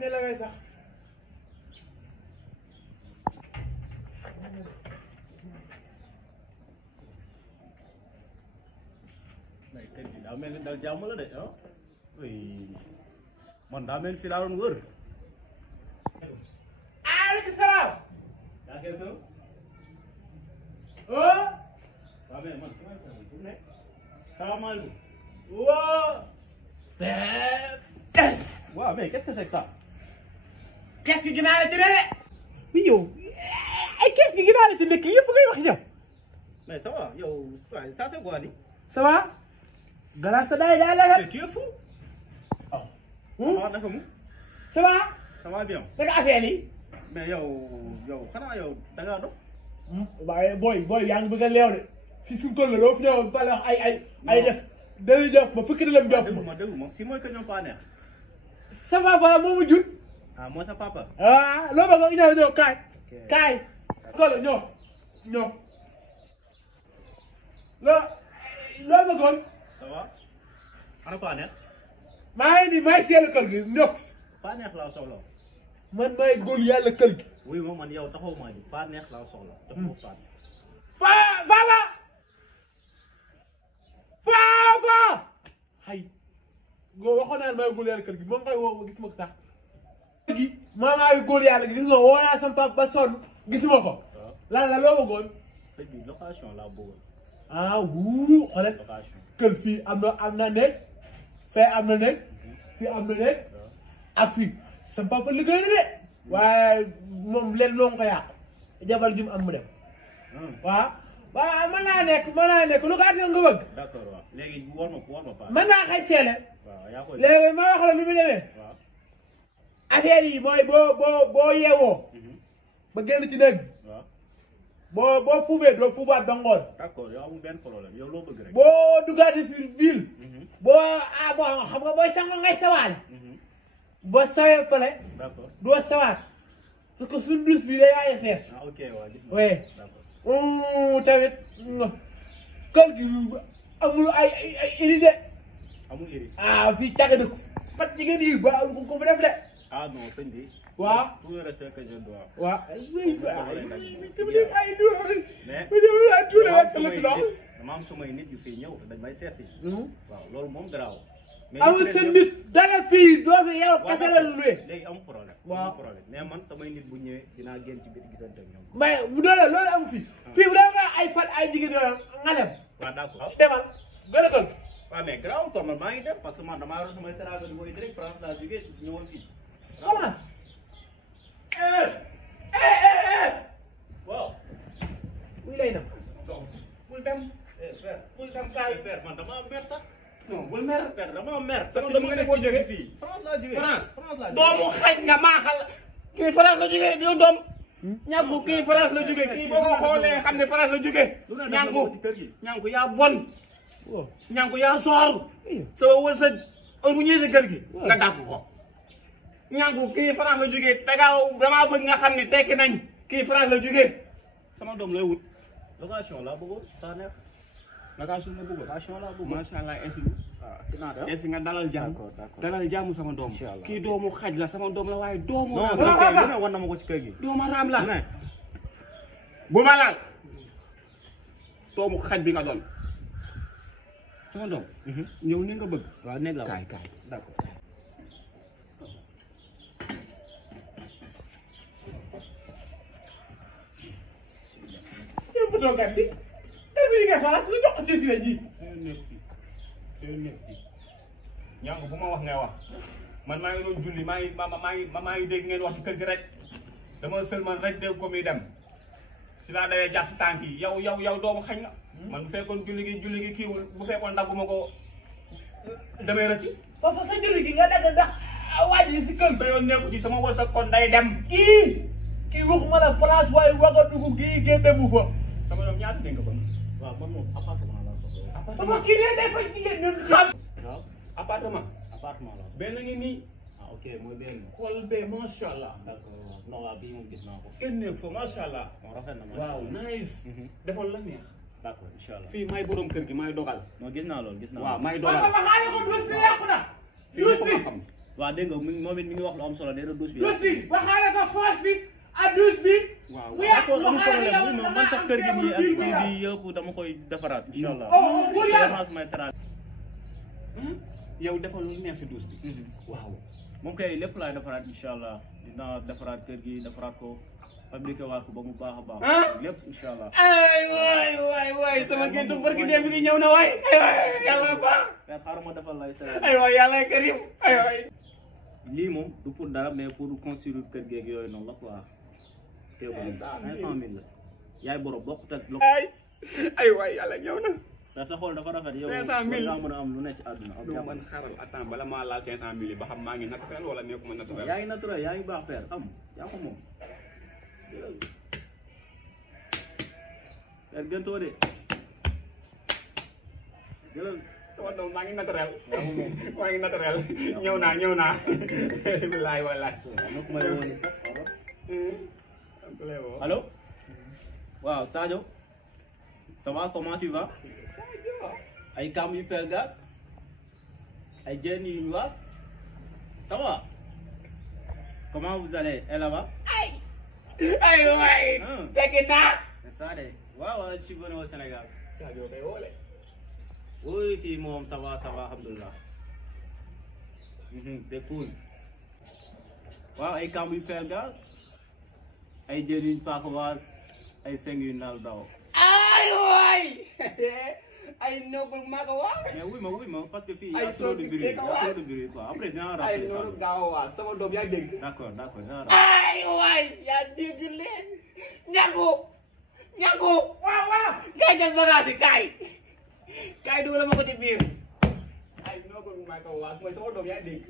ne la ngay sax mais kër gi daa mel ni dal jàmm la de ah oui man daa mel ni fii laa doon wër. aleykum salaam. yaa ngi koy oh. waaw mais man fu mu nekk salaamaaleykum. woo. waaw mais qu'est-ce que c'est que ça. kees gi ginnaaw la ci de. oui yow ay kees gi ginnaaw la ci dëkk yëpp ngay wax yow. mais ça va yow ça c'est quoi ni. ça va. grâce à daal la. mais tu es fou. oh. ça va naka mu. ça va. ça va bien. naka affaire yi. mais yow xanaa yow da ngaa dof. waaye booy yaa ngi bëgg a leew de fii suñu toll loo fi ñëw fa la wax ay def dañuy jox ma fukki dërëm jox ma. déggu ma fii mooy que ñoom pas neex. ça va voilà moo ma jur. ah mooy sa papa. ah loo bëgg ñëw kaay. Kolo ñëw. loo bëggoon. ça va. ana pas neex. maa ngi nii maay seelu kër gi ñëw. pas neex laa soxla. man maay góor yàlla kër gi. oui moom man yow taxaw maa ji pas neex laa soxla. def ko pas neex. Faa. hay ngoo waxoon naa ne maay góor yàlla kër gi moom ngay woo ma gis ma ko sax. kër gi maay góor yàlla gi gis nga woo naa sama papa ba sonn gisuma ko. lan la loo bëggoon. sëñ bi location laa bëggoon. ah wuu xoolal. location. kër fii am na néeg fee am na néeg fii am na néeg ak fii sama papa liggéey na de waaye moom leen loo ko yàq jabar jum am mu dem waaw mën naa nekk lu ko at nga bëgg. d'accord waaw léegi war ma pas. mën naa xay seele. waaw yaa koy léegi ma wax la lu mu demee. waaw. affaire yi mooy boo yeewoo. ba génn ci néeg waaw. boo fuubee doo fuubaat ba ngoon. d'accord yow amul benn problème yow loo bëgg rek. boo duggaatee fi biir. boo xam nga booy sango ngay sawaale. boo sawee fële. d'accord doo sawaat parce que suñu douche bi day yaay fees. ah ok waaw gis oui. d'accord. tamit kër gi amul ay idée. amul iri. ah fii càgg dëkk pat jigéen yi ba ko fi def de. ah non sëñ bi. waaw tout le respect que je dois. waaw. dama am sumay nit yu fii ñëw dañ may seet si. waaw loolu moom garaaw. amul seen nit dara fii doo fi yow kese la luwe. léegi amul problème. waaw amul problème mais man samay nit bu ñëwee dinaa génn ci biir gisante ak ñoom. mais bu doole loolu amu fi. fii bu dee nga ay fan ay jigéen yoo nga dem. waaw d'accord. demal gën a kër. waaw mais garaaw kon man maa ngi dem parce que man damaa yor samay teraanga di koy direct France laa jógee ñëwoon fii. France. waaw. muy lay dem. bul dem. bul dem kaay. père man dama am mer sax. non bul mer. père dama am mer. sama dama nga ne foo jógee fii. France laa jógee. France laa jógee. doomu xaj nga maaxal. kii France la jógee yow doom. ñànku kii France la jógee kii boo ko xoolee xam ne France la jógee. ñànku yaa bon. ñànku yaa soor. soo wërsëg heure bu ñëwee si kër gi. nga dàq ko. ñànku kii France la jógee damaa bëgg nga xam ne tekki nañ. kii France la jógee. sama doom lay wut. location laa bëggoon saa neex. location la bëggoon. location laa bëggoon. macha allah ainsi. waaw nga dalal jàmm. d'accord dalal jàmm sama doom. kii doomu xaj la sama doom la waaye doomu. non kii war na ma ko ci kër gi. doomu raam la. bu ma laal. doomu xaj bi nga doon. sama doom. ñëw ne nga bëgg. waaw néeg la kaay d'accord. yow bu toogaat bi. heure bii nga xalaat lu jox ko si ji. ñànku bu ma wax ngay wax man maa ngi doon julli maa ngi dégg ngeen wax ci kër gi rek dama seulement rek dégg ko muy dem si laa dawee jàpp si tànk yi yow doomu xañ nga man bu fekkoon julli gi kiiwul bu fekkoon dagguma ko damay rëcc foofu sa julli gi nga dagg ndax waaj yi si kër sa yoon nekku ci sama wërsëg kon day dem kii waxuma la place waaye waga dugg kii génne mu fa sama doom ñaata dégg nga ko waaw man moom appartement laa soxla. dafa kii ne day fa jigéen ñun xam waaw appartement la. benn ngi nii ah ok mooy benn. xool bee macha allah. d'accord non waaw bii moom gis naa ko. kenn nekk fa macha allah. non rafet na waaw nice. defal la neex. d'accord incha allah. fii may borom kër gi may dogal. non gis naa loolu gis naa. waaw may dogal waaw xaaral ko douche bi yàqu na. douche bi waa dégg nga moom it mi ngi wax lu am solo nee na douche bi. douche bi waxaale ko force bi ak douche bi. waaw bu yàq amul waxaale problème yow man sax kër gi nii ak kii bi yëpp dama koy defaraat incha allah. pour yàlla may teraat. yow defal lu neex si douche bi. waaw. moom kay lépp laay defaraat incha allah dinaa defaraat kër gi defaraat ko fabriqué waa ko ba mu baax a baax. lépp incha allah. waay sama gént barki démb gi ñëw na waay. ay yàlla baax. mais xaaral ma defal lay teraat. waay yàlla karim waay. lii moom du pour dara mais pour construire kër geeg yooyu noonu la quoi. 500 000 la. yaay borom bokkut ak lo. ay waay yàlla ñëw na. te sa xol dafa rafet yow. 500 000 nga mën a am lu ne ci àdduna. non man xaaral attends bala maa laal 500 000 yi ba xam maa ngi naturel wala nekkuma naturel. yaa ngi naturel yaa ngi baax père am yaa ko moom. père gëntoo de. jëlal. sama doom maa ngi naturel. maa ngi naturel. ñëw naa. bilaay walaay. Allô? Wow, Sadio. Ça va, comment tu vas? Ay kam yu per gas? Ay jën yu ñu was? Ça va? Comment vous allez? Et là-bas? ay waay. Tekki naa. C'est ça de. Waaw, je suis venu au Sénégal. Sadio kay woole. Oui, fii moom ça va, alhamdulillah. C'est cool. Waaw, ay kam yu per gas? Ay jën yu ñu paak was? Ay seng yu nal daw. ay waay. ay noble maa ko wax. Mais oui ma parce que fii y ay a trop de bruit, soo quoi. Après dinaa ay rappeler ça. noonu gaaw a waas sama doom yaa dégg. D'accord, dinaa ay waay yaa dégg leen. ñagu. waaw. kay jël bagage yi kay dugal ma ko ci biir. ay noble maa ko waas mooy sama doom yaa dégg.